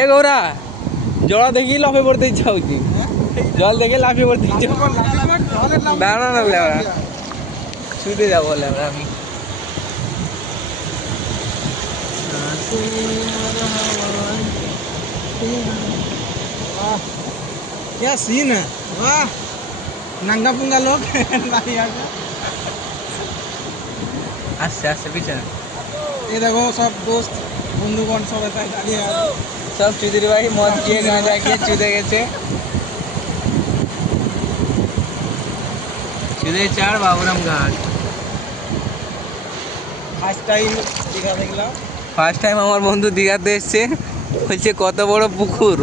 এ গৌরা জল দেখি লাফে পড়তে ইচ্ছা হচ্ছে, জল দেখে লাফিয়ে পড়তে ইচ্ছা দাঁড়া না লেবরা শুতে যাবো লেবরা আমি। क्या सीन है, वाह नंगा पुंगा लोग আস্তে আস্তে পিছনে ये देखो सब दोस्त বন্ধুগণ সব এটাই দাঁড়িয়ে আছে। সব চুদির ভাই মদ খেয়ে গাঁজা খেয়ে চুদে গেছে, চুদে চার বাবুরাম ঘাট। ফার্স্ট টাইম দীঘা দেখলাম। ফার্স্ট টাইম আমার বন্ধু দীঘাতে এসছে, বলছে কত বড় পুকুর।